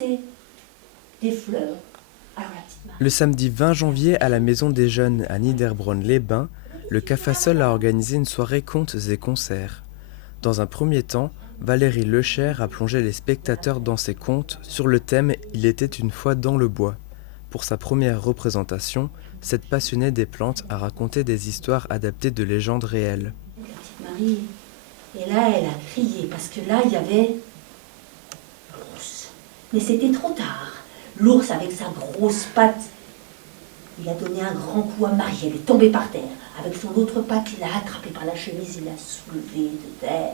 C'est des fleurs. Alors la petite Marie. Le samedi 20 janvier, à la Maison des Jeunes à Niederbronn-les-Bains, le Cafasol a organisé une soirée contes et concerts. Dans un premier temps, Valérie Lecher a plongé les spectateurs dans ses contes sur le thème « Il était une fois dans le bois ». Pour sa première représentation, cette passionnée des plantes a raconté des histoires adaptées de légendes réelles. La petite Marie. Et là, elle a crié parce que là, il y avait l'ours. Mais c'était trop tard. L'ours, avec sa grosse patte, il a donné un grand coup à Marie. Elle est tombée par terre. Avec son autre patte, il l'a attrapée par la chemise et l'a soulevée de terre.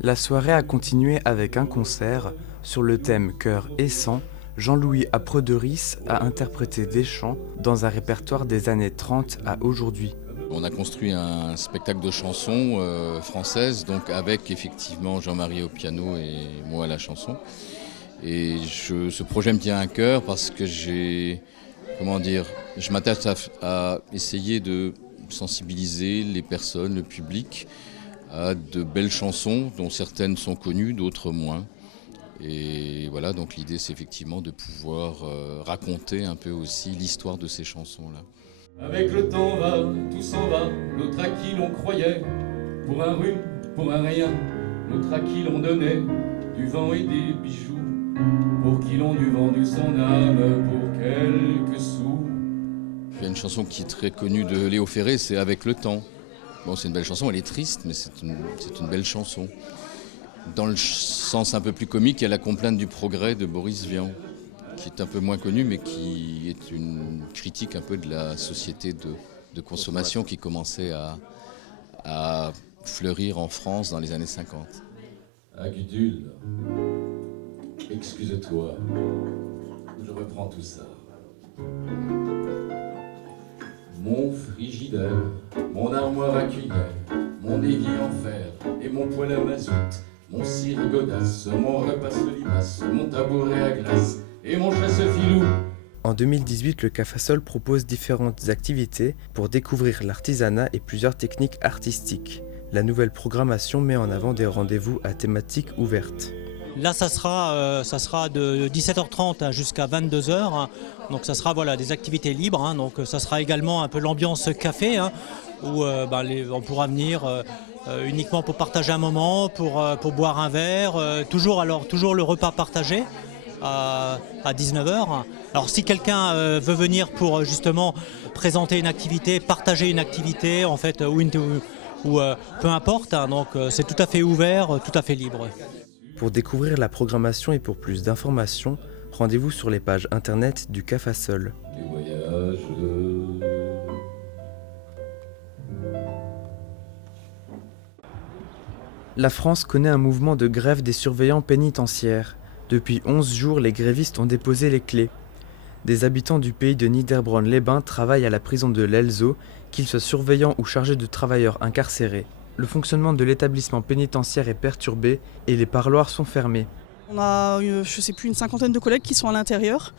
La soirée a continué avec un concert sur le thème Cœur et sang. Jean-Louis Aprederis a interprété des chants dans un répertoire des années 30 à aujourd'hui. On a construit un spectacle de chansons françaises, donc avec effectivement Jean-Marie au piano et moi à la chanson. Et ce projet me tient à cœur parce que je m'attache à essayer de sensibiliser les personnes, le public, à de belles chansons dont certaines sont connues, d'autres moins. Et voilà, donc l'idée c'est effectivement de pouvoir raconter un peu aussi l'histoire de ces chansons-là. Avec le temps va, tout s'en va, l'autre à qui l'on croyait, pour un rhume, pour un rien, l'autre à qui l'on donnait du vent et des bijoux, pour qui l'on eût vendu son âme pour quelques sous. Il y a une chanson qui est très connue de Léo Ferré, c'est Avec le temps. Bon, c'est une belle chanson, elle est triste, mais c'est une belle chanson. Dans le sens un peu plus comique, il y a La complainte du progrès de Boris Vian, qui est un peu moins connu, mais qui est une critique un peu de la société de consommation qui commençait à fleurir en France dans les années 50. Agudule, excuse-toi, je reprends tout ça. Mon frigidaire, mon armoire à cuillère, mon évier en fer et mon poêle à mazout, mon cire godasse, mon repasse limace, mon tabouret à glace et mon chasse-filou. En 2018, le Cafasol propose différentes activités pour découvrir l'artisanat et plusieurs techniques artistiques. La nouvelle programmation met en avant des rendez-vous à thématique ouverte. Là, ça sera de 17h30 jusqu'à 22h. Donc, ça sera des activités libres. Donc, ça sera également un peu l'ambiance café, où on pourra venir uniquement pour partager un moment, pour boire un verre. Toujours le repas partagé à 19h. Alors, si quelqu'un veut venir pour justement présenter une activité, partager une activité, en fait, ou peu importe. Donc, c'est tout à fait ouvert, tout à fait libre. Pour découvrir la programmation et pour plus d'informations, rendez-vous sur les pages internet du Cafasol. Du voyage. La France connaît un mouvement de grève des surveillants pénitentiaires. Depuis 11 jours, les grévistes ont déposé les clés. Des habitants du pays de Niederbronn-les-Bains travaillent à la prison de l'Elzo, qu'ils soient surveillants ou chargés de travailleurs incarcérés. Le fonctionnement de l'établissement pénitentiaire est perturbé et les parloirs sont fermés. On a, une cinquantaine de collègues qui sont à l'intérieur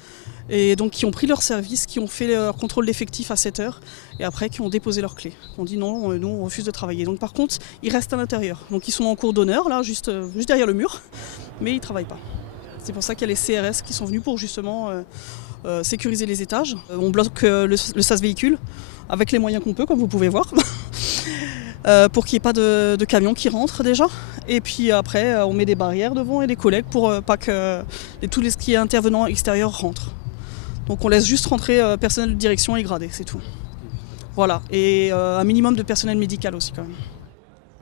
et donc qui ont pris leur service, qui ont fait leur contrôle d'effectifs à 7h et après qui ont déposé leurs clés. On dit non, nous on refuse de travailler. Donc par contre, ils restent à l'intérieur. Donc ils sont en cours d'honneur, là, juste derrière le mur, mais ils ne travaillent pas. C'est pour ça qu'il y a les CRS qui sont venus pour justement sécuriser les étages. On bloque le sas véhicule avec les moyens qu'on peut, comme vous pouvez voir. Pour qu'il n'y ait pas de camions qui rentrent déjà. Et puis après, on met des barrières devant et des collègues pour pas que tous les qui est intervenants extérieurs rentrent. Donc on laisse juste rentrer personnel de direction et gradé, c'est tout. Voilà, et un minimum de personnel médical aussi quand même.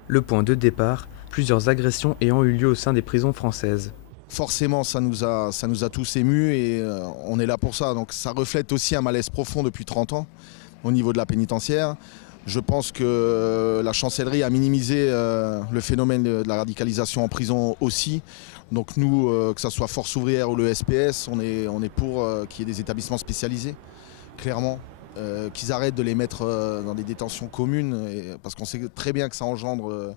Le point de départ, plusieurs agressions ayant eu lieu au sein des prisons françaises. Forcément, ça nous a tous émus et on est là pour ça. Donc ça reflète aussi un malaise profond depuis 30 ans au niveau de la pénitentiaire. Je pense que la chancellerie a minimisé le phénomène de la radicalisation en prison aussi. Donc nous, que ce soit Force ouvrière ou le SPS, on est pour qu'il y ait des établissements spécialisés, clairement. Qu'ils arrêtent de les mettre dans des détentions communes, parce qu'on sait très bien que ça engendre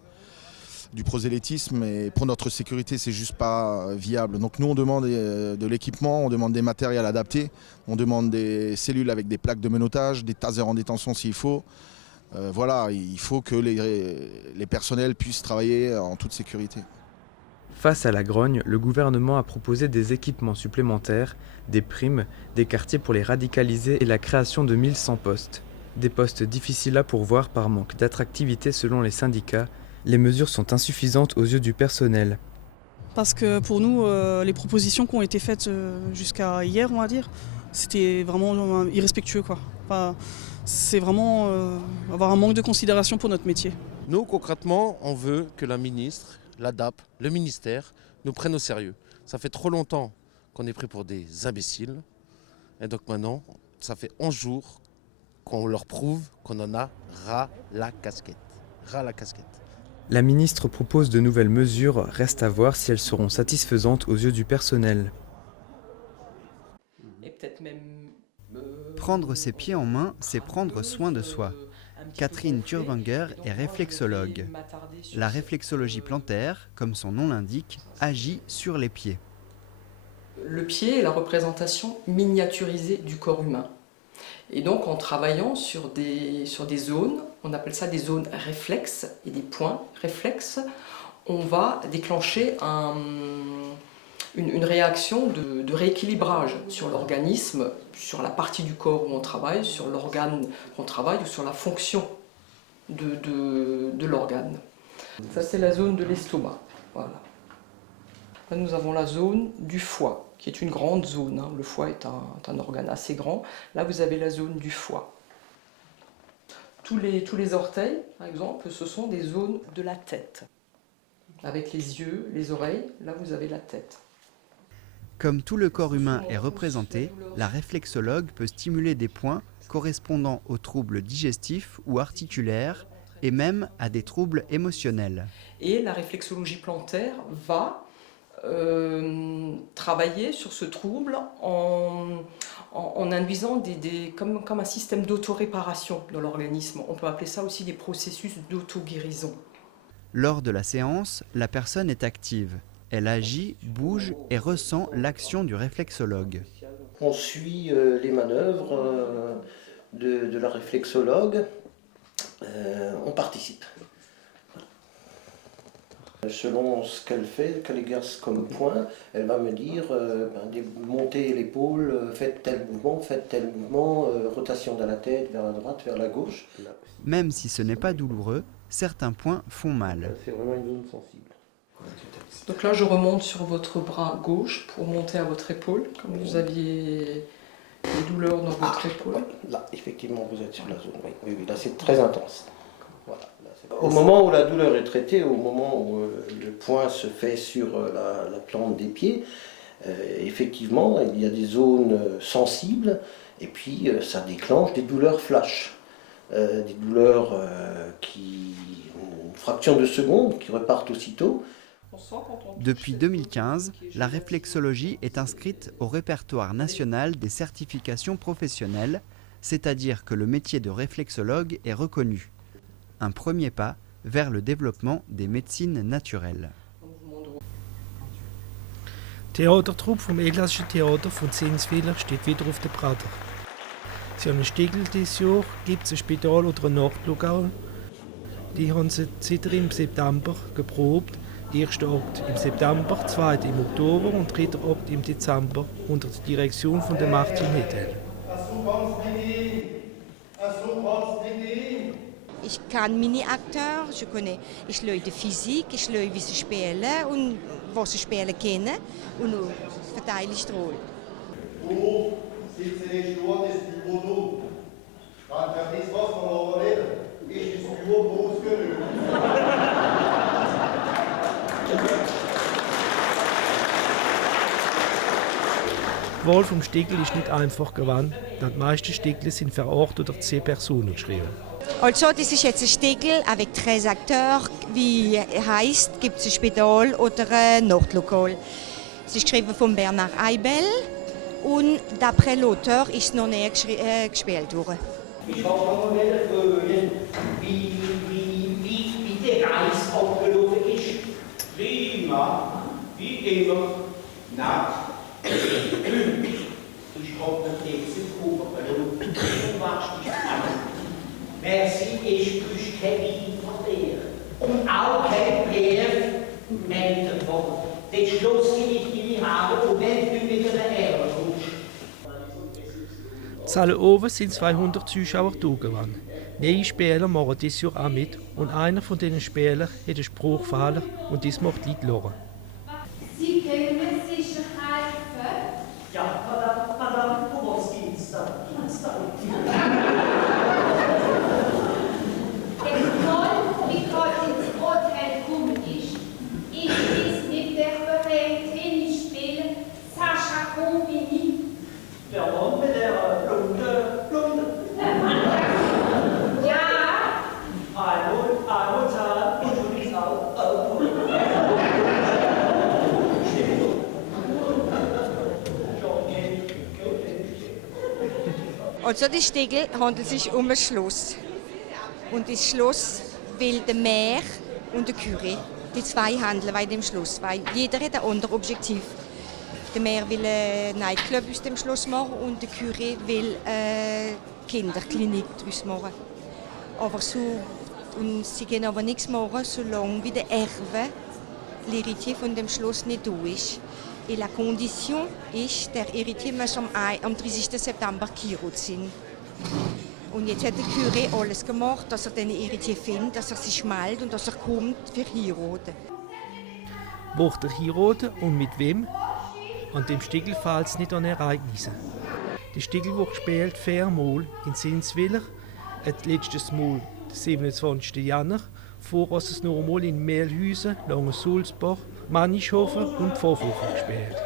du prosélytisme et pour notre sécurité, c'est juste pas viable. Donc nous, on demande de l'équipement, on demande des matériels adaptés, on demande des cellules avec des plaques de menottage, des tasers en détention s'il faut. Voilà, il faut que les personnels puissent travailler en toute sécurité. Face à la grogne, le gouvernement a proposé des équipements supplémentaires, des primes, des quartiers pour les radicaliser et la création de 1100 postes. Des postes difficiles à pourvoir par manque d'attractivité selon les syndicats. Les mesures sont insuffisantes aux yeux du personnel. Parce que pour nous, les propositions qui ont été faites jusqu'à hier, on va dire, c'était vraiment irrespectueux, quoi. Enfin, c'est vraiment avoir un manque de considération pour notre métier. Nous, concrètement, on veut que la ministre, la DAP, le ministère, nous prennent au sérieux. Ça fait trop longtemps qu'on est pris pour des imbéciles. Et donc maintenant, ça fait 11 jours qu'on leur prouve qu'on en a ras la casquette. Ras la casquette. La ministre propose de nouvelles mesures, reste à voir si elles seront satisfaisantes aux yeux du personnel. Et peut-être même Prendre ses pieds en main, c'est prendre soin de soi. Catherine Thurwanger est réflexologue. La réflexologie plantaire, comme son nom l'indique, agit sur les pieds. le pied est la représentation miniaturisée du corps humain. Et donc en travaillant sur des zones, on appelle ça des zones réflexes et des points réflexes, on va déclencher une réaction de rééquilibrage sur l'organisme, sur la partie du corps où on travaille, sur l'organe qu'on travaille ou sur la fonction de l'organe. Ça c'est la zone de l'estomac. Voilà. Là nous avons la zone du foie, qui est une grande zone. Le foie est un organe assez grand. Là vous avez la zone du foie. Tous les orteils, par exemple, ce sont des zones de la tête. Avec les yeux, les oreilles, là vous avez la tête. Comme tout le corps humain est représenté, la réflexologue peut stimuler des points correspondant aux troubles digestifs ou articulaires et même à des troubles émotionnels. Et la réflexologie plantaire va travailler sur ce trouble en induisant comme un système d'autoréparation dans l'organisme. On peut appeler ça aussi des processus d'auto-guérison. Lors de la séance, la personne est active. Elle agit, bouge et ressent l'action du réflexologue. On suit les manœuvres de la réflexologue, on participe. Selon ce qu'elle fait, qu'elle exerce comme point, elle va me dire montez l'épaule, faites tel mouvement, rotation de la tête vers la droite, vers la gauche. Même si ce n'est pas douloureux, certains points font mal. C'est vraiment une zone sensible. Donc là je remonte sur votre bras gauche pour monter à votre épaule, comme vous aviez des douleurs dans votre épaule. Là, effectivement, vous êtes sur la zone, oui, là c'est très intense. Voilà. Au moment où la douleur est traitée, au moment où le point se fait sur la plante des pieds, effectivement, il y a des zones sensibles et puis ça déclenche des douleurs flash. Des douleurs une fraction de seconde, qui repartent aussitôt. Depuis 2015, la réflexologie est inscrite au répertoire national des certifications professionnelles, c'est-à-dire que le métier de réflexologue est reconnu. Un premier pas vers le développement des médecines naturelles. Theatertruppe vom Elsassischen Theater von Zinswiller steht wieder auf der Prater. Sie haben einen Stiegel dieses Jahr, gibt es ein Spital oder ein Nachtlokal. Die haben sie seit im September geprobt. Erster Akt im September, zweiter im Oktober und dritter Akt im Dezember unter der Direktion von der Martin Hedel. Ich kann Mini-Akteur, ich lerne die Physik, ich lerne wie sie spielen und was sie spielen können und verteile ich die Rolle. Wo sitzen die Schuhe des Büros? Kann ich nicht was von reden? Ist das Büro groß genug? Die Wahl vom Stiegel ist nicht einfach geworden, denn die meisten Stiegel sind für 8 oder 10 Personen geschrieben. Also, das ist jetzt ein Stiegel avec 13 Acteurs, wie heißt, gibt es ein Spital oder ein Nachtlokal. Es ist geschrieben von Bernard Eibel und d'après l'auteur ist es noch nie gespielt worden. Ich habe noch mal fragen, wie der Reis abgelaufen ist. Prima, wie immer. Na, ich habe den Text übergenommen und machst dich an. Merci, ich küsse kein Wein von dir. Und auch kein Brief, melden von den Schlussgericht die wir haben und wenn du mit einer Ehre kommst. In Zahlen sind 200 Zuschauer da gewesen. Neue Spieler machen dieses Jahr auch mit und einer von diesen Spielern hat einen Spruchfehler und das macht die Leute lachen. Sie können mir sicher helfen? Ja, Madame, um was geht's da? Wie gerade ins Hotel gekommen ist es mit der berühmten Tennisspieler Sascha Combini. Der Mann mit der Blonde. Ja. Einmal Zahn und du bist auch. Also die Stegel handelt sich um ein Schloss. Und das Schloss will der Maire und der Curé, die zwei handeln bei dem Schloss, weil jeder hat ein anderes Objektiv. Der Maire will einen Nightclub aus dem Schloss machen und der Curé will eine Kinderklinik daraus machen. Aber sie können aber nichts machen, solange wie der Erbe, l'héritier von dem Schloss nicht da ist. Et la condition ist, der Héritier muss am 30. September geheiratet sein. Und jetzt hat der Curé alles gemacht, dass er den Héritier findet, dass er sich meldet und dass er kommt für heiraten. Wird er heiraten und mit wem? An dem Stigl fällt es nicht an Ereignisse. Der Stigl wird gespielt viermal in Sinswiller, letztes Mal den 27. Januar, voraus es noch einmal in Mehlhausen, Langensulzbach, Manischhofen und Pfaffhofen gespielt.